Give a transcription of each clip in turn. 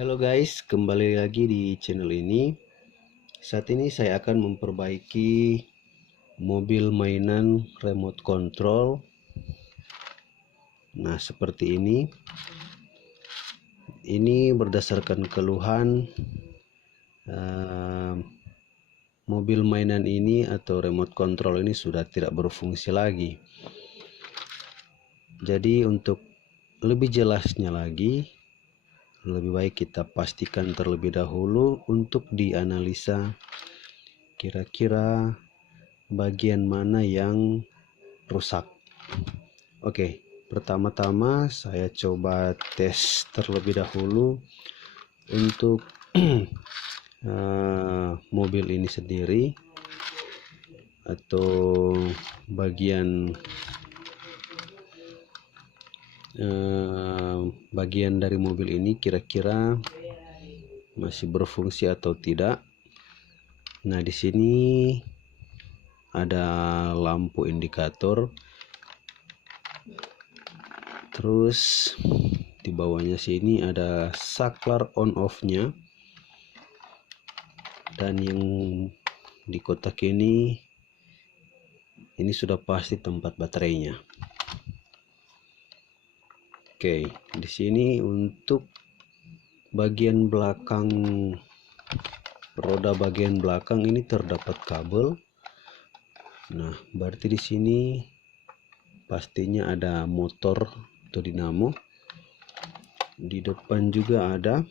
Halo guys, kembali lagi di channel ini. Saat ini saya akan memperbaiki mobil mainan remote control. Nah, seperti ini. Ini berdasarkan keluhan mobil mainan ini atau remote control ini sudah tidak berfungsi lagi. Jadi untuk lebih jelasnya lagi, lebih baik kita pastikan terlebih dahulu untuk dianalisa kira-kira bagian mana yang rusak. Oke, pertama-tama saya coba tes terlebih dahulu untuk mobil ini sendiri atau bagian dari mobil ini kira-kira masih berfungsi atau tidak. Nah, di sini ada lampu indikator, terus di bawahnya sini ada saklar on off nya, dan yang di kotak ini sudah pasti tempat baterainya. Oke, di sini untuk bagian belakang, roda bagian belakang ini terdapat kabel. Nah, berarti di sini pastinya ada motor atau dinamo. Di depan juga ada,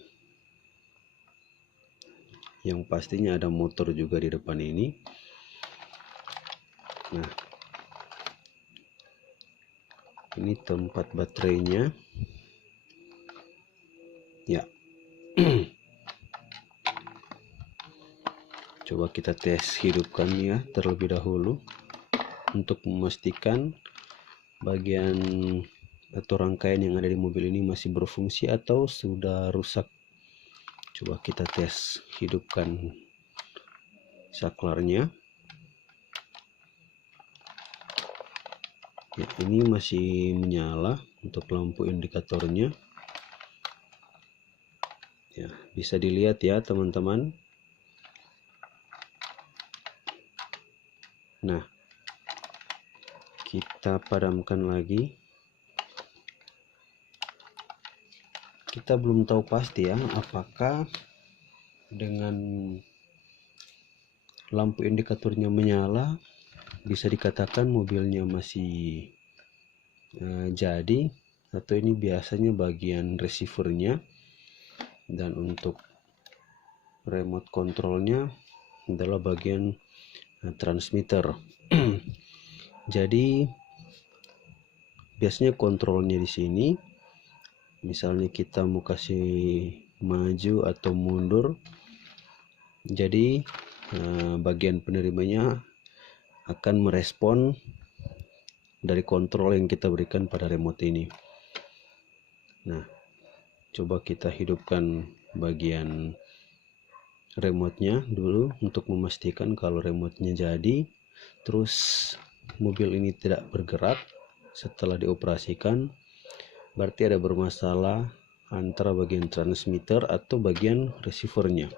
yang pastinya ada motor juga di depan ini. Nah, ini tempat baterainya. Ya. Coba kita tes hidupkannya terlebih dahulu untuk memastikan bagian atau rangkaian yang ada di mobil ini masih berfungsi atau sudah rusak. Coba kita tes hidupkan saklarnya. Ya, ini masih menyala untuk lampu indikatornya. Ya, bisa dilihat ya teman-teman. Nah, kita padamkan lagi. Kita belum tahu pasti ya apakah dengan lampu indikatornya menyala bisa dikatakan mobilnya masih jadi, atau ini biasanya bagian receivernya, dan untuk remote controlnya adalah bagian transmitter. Jadi biasanya kontrolnya di sini, misalnya kita mau kasih maju atau mundur, jadi bagian penerimanya akan merespon dari kontrol yang kita berikan pada remote ini. Nah, coba kita hidupkan bagian remote-nya dulu untuk memastikan kalau remote-nya jadi. Terus mobil ini tidak bergerak setelah dioperasikan, berarti ada bermasalah antara bagian transmitter atau bagian receivernya.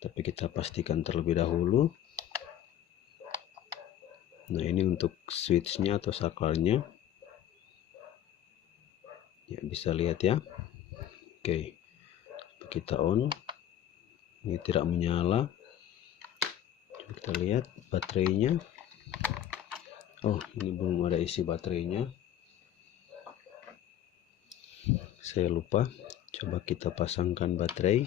Tapi kita pastikan terlebih dahulu. Nah, ini untuk switch-nya atau saklarnya. Ya, bisa lihat ya. Oke, kita on. Ini tidak menyala. Coba kita lihat baterainya. Oh, ini belum ada isi baterainya. Saya lupa. Coba kita pasangkan baterai.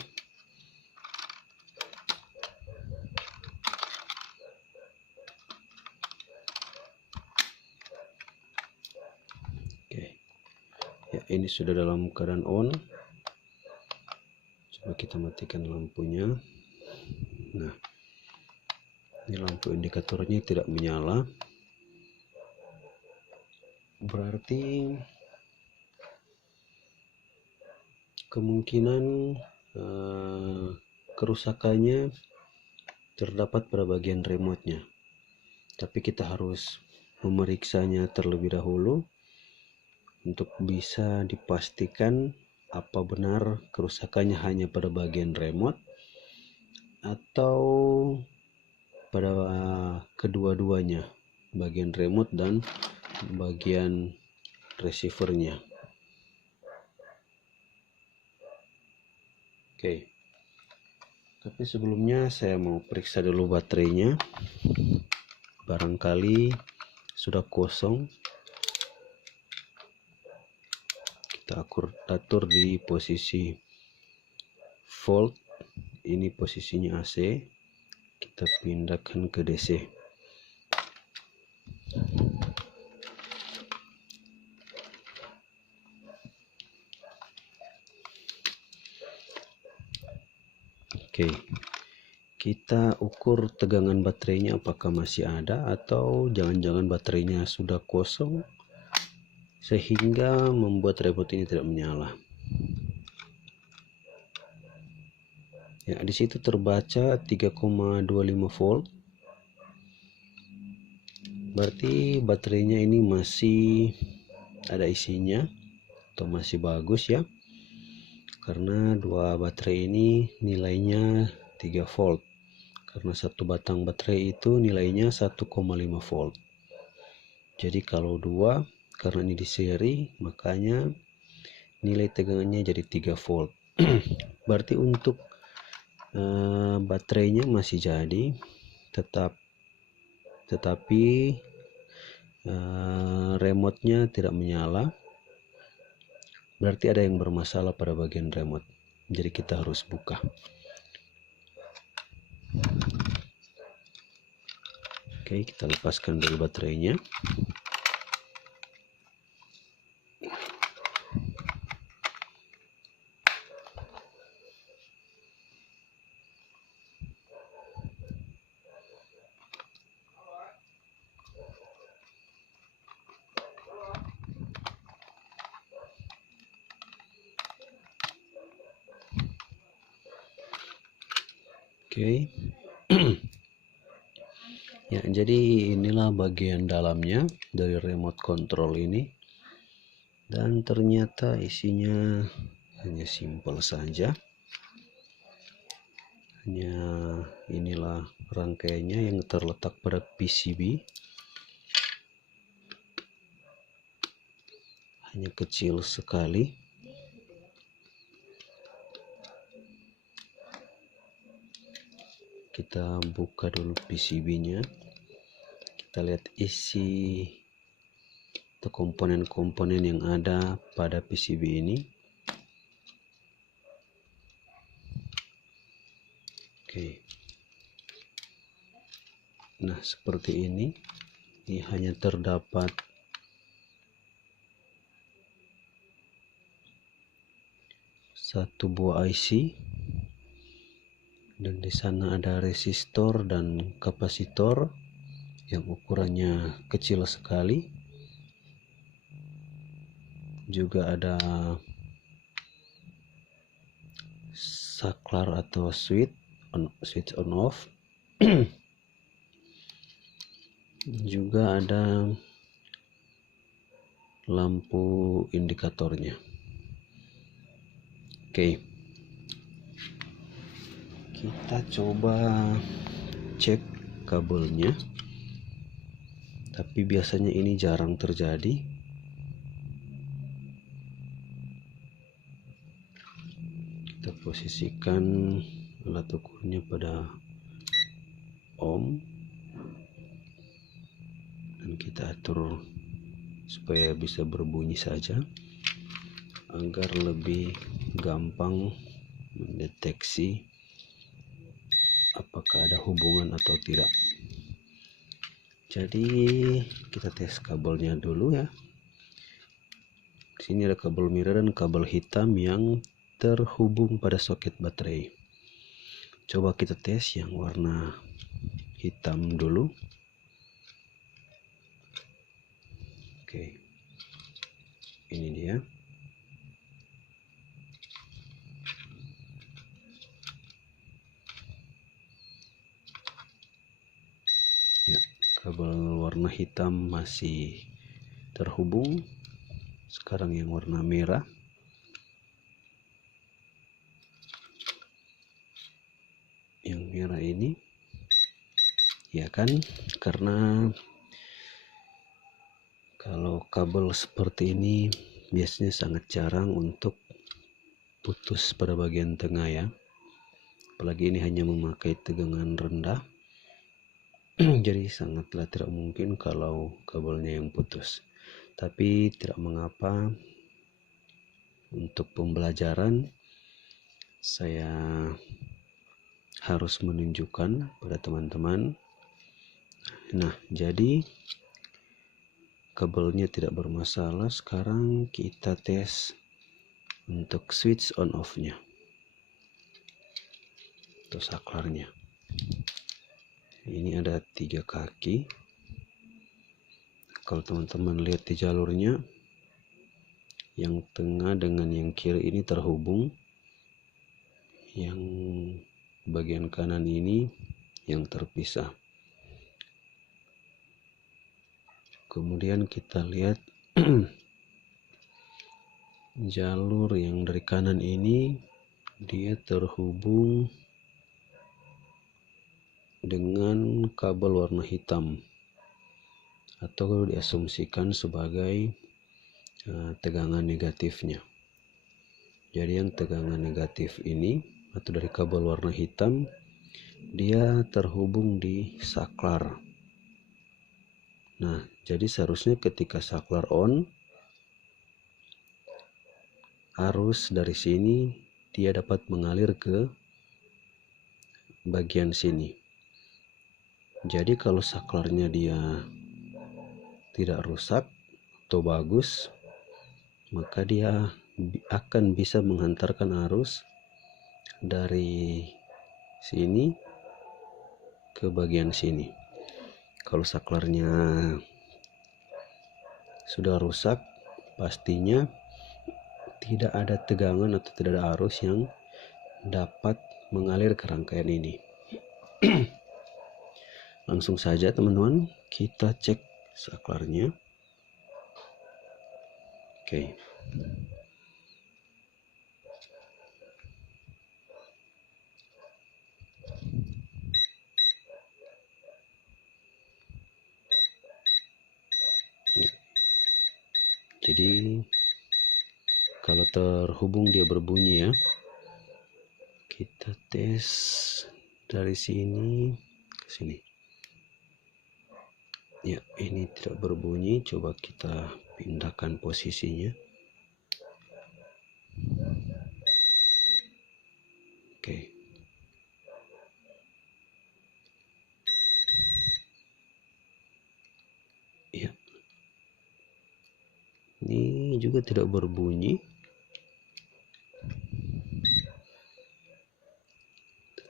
Oke. Ya, ini sudah dalam keadaan on. Coba kita matikan lampunya. Nah, ini lampu indikatornya tidak menyala. Berarti kemungkinan kerusakannya terdapat pada bagian remote-nya. Tapi kita harus memeriksanya terlebih dahulu untuk bisa dipastikan apa benar kerusakannya hanya pada bagian remote atau pada kedua-duanya, bagian remote dan bagian receivernya. Oke. Tapi sebelumnya saya mau periksa dulu baterainya. Barangkali sudah kosong. Kita atur di posisi volt. Ini posisinya AC. Kita pindahkan ke DC. Oke, kita ukur tegangan baterainya apakah masih ada atau jangan-jangan baterainya sudah kosong sehingga membuat remote ini tidak menyala. Ya, di situ terbaca 3,25 volt. Berarti baterainya ini masih ada isinya atau masih bagus ya. Karena dua baterai ini nilainya 3 volt. Karena satu batang baterai itu nilainya 1,5 volt. Jadi kalau dua, karena ini di seri, makanya nilai tegangannya jadi 3 volt. Berarti untuk baterainya masih jadi, tetapi remote-nya tidak menyala. Berarti ada yang bermasalah pada bagian remote. Jadi kita harus buka. Oke, kita lepaskan dulu baterainya. Oke. Ya, jadi inilah bagian dalamnya dari remote control ini. Dan ternyata isinya hanya simpel saja. Hanya inilah rangkaiannya yang terletak pada PCB. Hanya kecil sekali. Kita buka dulu PCB-nya. Kita lihat isi atau komponen-komponen yang ada pada PCB ini. Oke. Nah, seperti ini. Ini hanya terdapat satu buah IC. Dan di sana ada resistor dan kapasitor yang ukurannya kecil sekali. Juga ada saklar atau switch on off. Juga ada lampu indikatornya. Oke. Kita coba cek kabelnya. Tapi biasanya ini jarang terjadi. Kita posisikan alat ukurnya pada ohm. Dan kita atur supaya bisa berbunyi saja. Agar lebih gampang mendeteksi apakah ada hubungan atau tidak. Jadi kita tes kabelnya dulu ya. Di sini ada kabel merah dan kabel hitam yang terhubung pada soket baterai. Coba kita tes yang warna hitam dulu. Oke. Ini dia. Ya, kabel warna hitam masih terhubung. Sekarang yang warna merah. ya kan, karena kalau kabel seperti ini biasanya sangat jarang untuk putus pada bagian tengah ya, apalagi ini hanya memakai tegangan rendah. Jadi sangatlah tidak mungkin kalau kabelnya yang putus. Tapi tidak mengapa, untuk pembelajaran saya harus menunjukkan pada teman-teman. Nah, jadi kabelnya tidak bermasalah. Sekarang kita tes untuk switch on off-nya atau saklarnya. Ini ada 3 kaki. Kalau teman-teman lihat di jalurnya, yang tengah dengan yang kiri ini terhubung, yang bagian kanan ini yang terpisah. Kemudian kita lihat jalur yang dari kanan ini dia terhubung dengan kabel warna hitam, atau diasumsikan sebagai tegangan negatifnya. Jadi yang tegangan negatif ini atau dari kabel warna hitam, dia terhubung di saklar. Nah, jadi seharusnya ketika saklar on, arus dari sini dia dapat mengalir ke bagian sini. Jadi kalau saklarnya dia tidak rusak atau bagus, maka dia akan bisa menghantarkan arus dari sini ke bagian sini. Kalau saklarnya sudah rusak, pastinya tidak ada tegangan atau tidak ada arus yang dapat mengalir ke rangkaian ini. Langsung saja teman-teman, kita cek saklarnya. Oke. Jadi kalau terhubung dia berbunyi ya. Kita tes dari sini ke sini. Ya, ini tidak berbunyi. Coba kita pindahkan posisinya. Oke. Ya. Ini juga tidak berbunyi.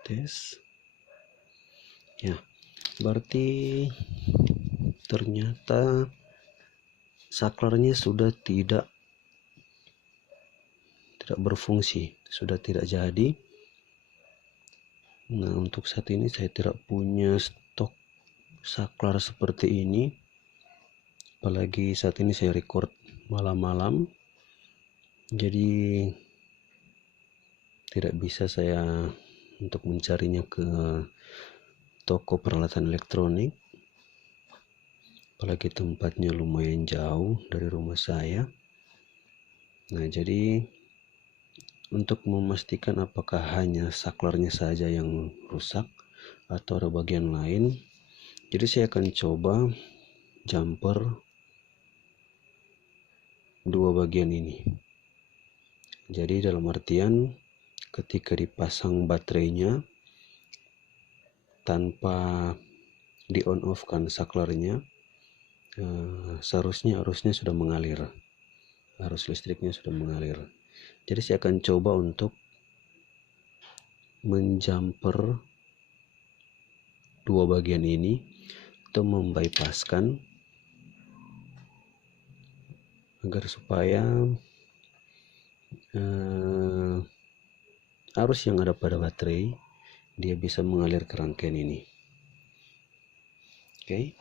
Tes. Ya, berarti ternyata saklarnya sudah tidak berfungsi, sudah tidak jadi. Nah, untuk saat ini saya tidak punya stok saklar seperti ini, apalagi saat ini saya record malam-malam, jadi tidak bisa saya untuk mencarinya ke toko peralatan elektronik, apalagi tempatnya lumayan jauh dari rumah saya. Nah, jadi untuk memastikan apakah hanya saklarnya saja yang rusak atau ada bagian lain, jadi saya akan coba jumper dua bagian ini. Jadi dalam artian ketika dipasang baterainya tanpa di on off kan saklarnya, seharusnya arusnya sudah mengalir, arus listriknya sudah mengalir. Jadi saya akan coba untuk menjumper dua bagian ini atau membypasskan agar supaya arus yang ada pada baterai dia bisa mengalir ke rangkaian ini. Oke.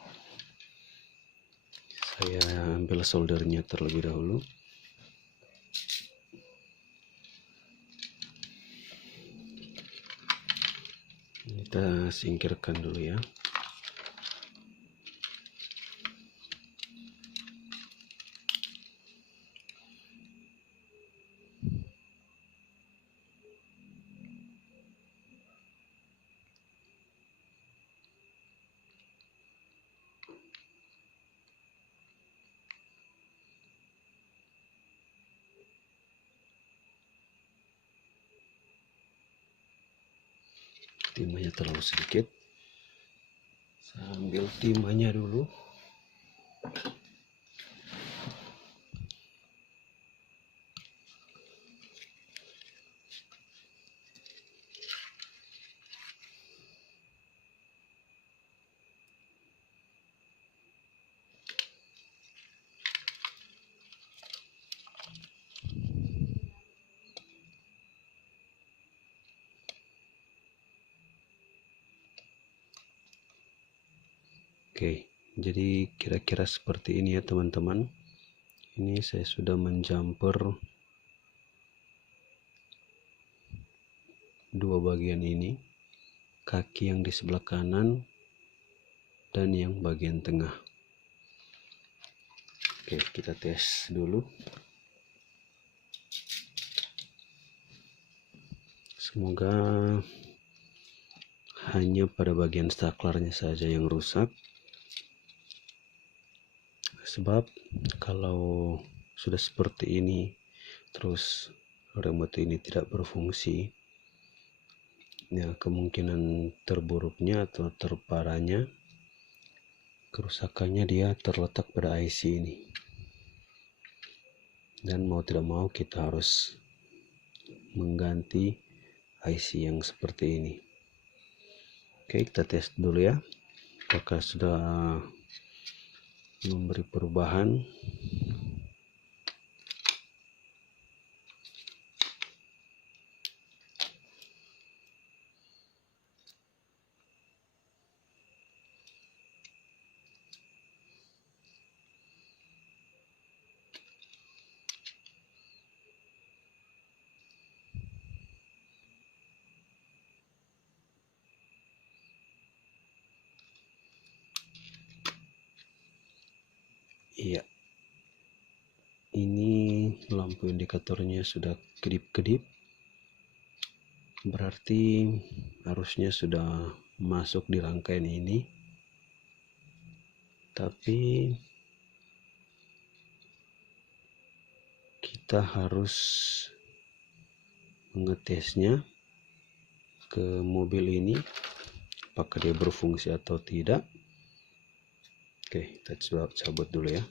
Saya ambil soldernya terlebih dahulu. Kita singkirkan dulu ya. timahnya terlalu sedikit. Saya ambil timahnya dulu. Oke, jadi kira-kira seperti ini ya teman-teman. Ini saya sudah menjumper dua bagian ini, kaki yang di sebelah kanan dan yang bagian tengah. Oke, kita tes dulu. Semoga hanya pada bagian saklarnya saja yang rusak. Sebab kalau sudah seperti ini terus remote ini tidak berfungsi, ya kemungkinan terburuknya atau terparahnya kerusakannya dia terletak pada IC ini. Dan mau tidak mau kita harus mengganti IC yang seperti ini. Oke, kita tes dulu ya apakah sudah memberi perubahan. Iya, ini lampu indikatornya sudah kedip-kedip, berarti harusnya sudah masuk di rangkaian ini, tapi kita harus mengetesnya ke mobil ini apakah dia berfungsi atau tidak. Oke, kita coba cabut dulu ya.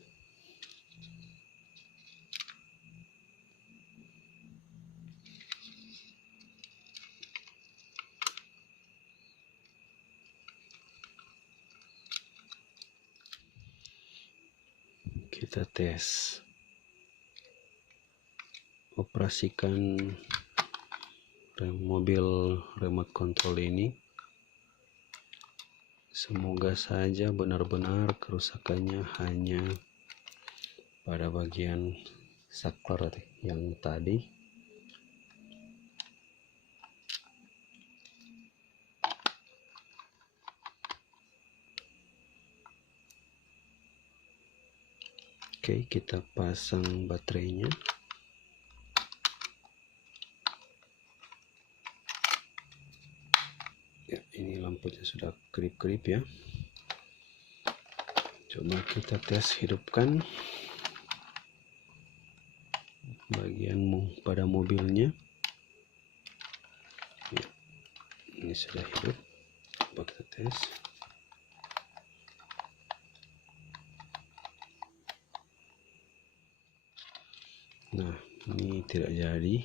Kita tes operasikan mobil remote control ini. Semoga saja benar-benar kerusakannya hanya pada bagian saklar yang tadi. Oke, kita pasang baterainya. Ya, ini lampunya sudah kedip-kedip ya. Coba kita tes hidupkan bagian pada mobilnya. Ya, ini sudah hidup. Coba kita tes. Nah, ini tidak jadi.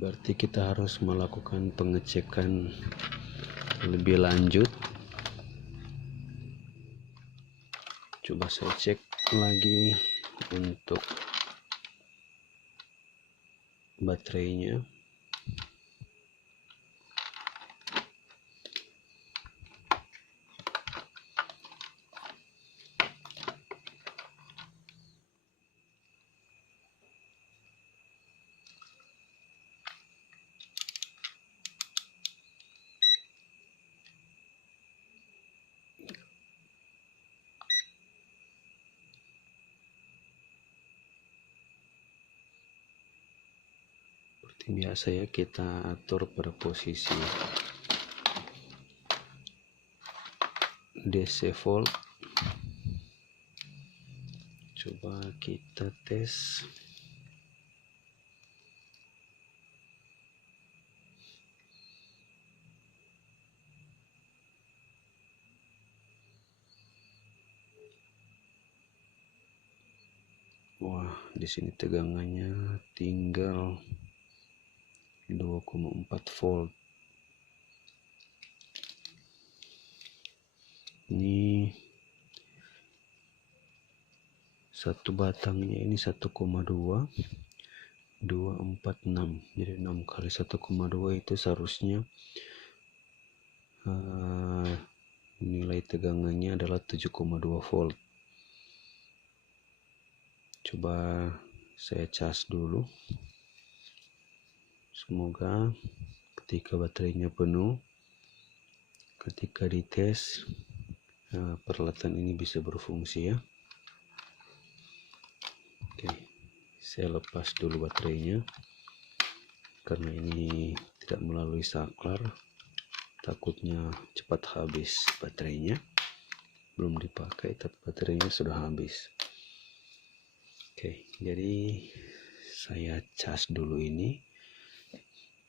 Berarti kita harus melakukan pengecekan lebih lanjut. Coba saya cek lagi untuk baterainya. Seperti biasa ya, kita atur pada posisi DC volt. Coba kita tes. Wah, di sini tegangannya tinggal 2,4 volt. Ini satu batangnya ini 1,2, 246, jadi 6 kali 1,2 itu seharusnya nilai tegangannya adalah 7,2 volt. Coba saya cas dulu. Semoga ketika baterainya penuh, ketika dites, peralatan ini bisa berfungsi ya. Oke, saya lepas dulu baterainya karena ini tidak melalui saklar, takutnya cepat habis baterainya. Belum dipakai tapi baterainya sudah habis. Oke, jadi saya cas dulu ini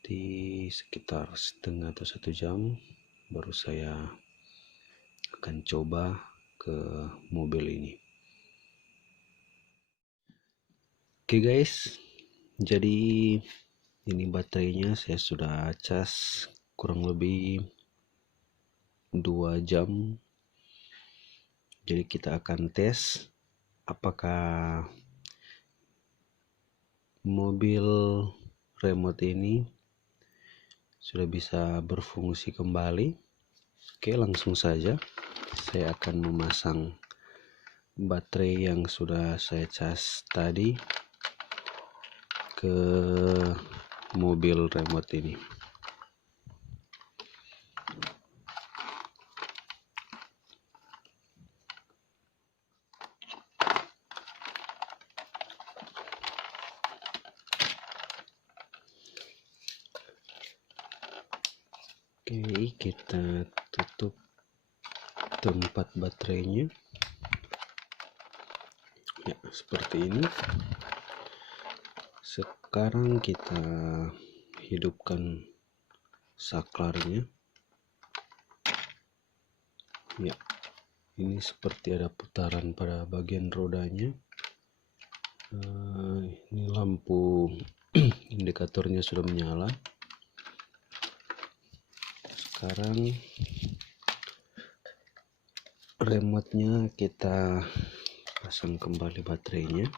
di sekitar setengah atau 1 jam, baru saya akan coba ke mobil ini. Oke guys, jadi ini baterainya saya sudah cas kurang lebih 2 jam. Jadi kita akan tes apakah mobil remote ini sudah bisa berfungsi kembali. Oke, langsung saja saya akan memasang baterai yang sudah saya cas tadi ke mobil remote ini. Oke, kita tutup tempat baterainya ya, seperti ini. Sekarang kita hidupkan saklarnya ya. Ini seperti ada putaran pada bagian rodanya. Ini lampu indikatornya sudah menyala. Sekarang remote-nya kita pasang kembali baterainya.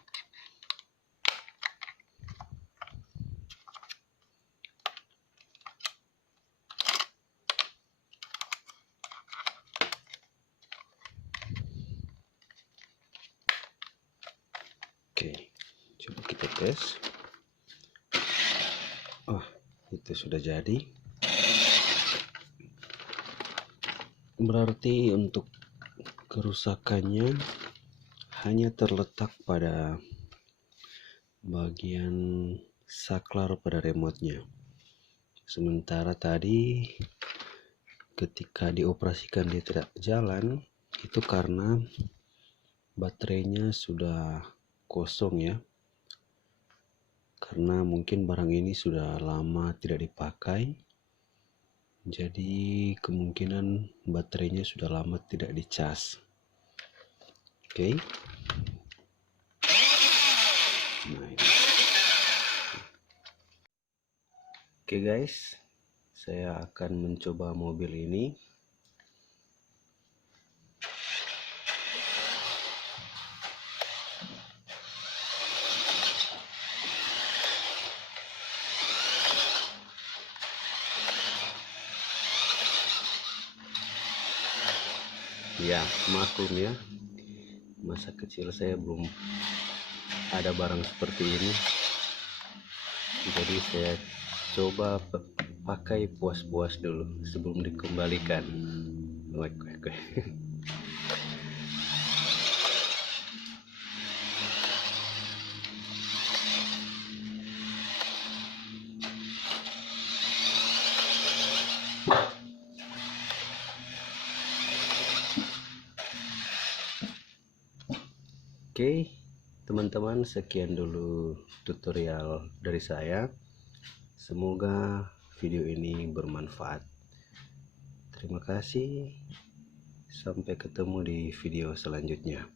Oke, coba kita tes. Oh, itu sudah jadi. Berarti untuk kerusakannya hanya terletak pada bagian saklar pada remote-nya. Sementara tadi ketika dioperasikan dia tidak jalan, itu karena baterainya sudah kosong ya. Karena mungkin barang ini sudah lama tidak dipakai, jadi kemungkinan baterainya sudah lama tidak dicas. Oke. Nah, ini. Oke guys, saya akan mencoba mobil ini. Ya, maklum ya, masa kecil saya belum ada barang seperti ini, jadi saya coba pakai puas-puas dulu sebelum dikembalikan. Oke. Oke, teman-teman, sekian dulu tutorial dari saya. Semoga video ini bermanfaat. Terima kasih. Sampai ketemu di video selanjutnya.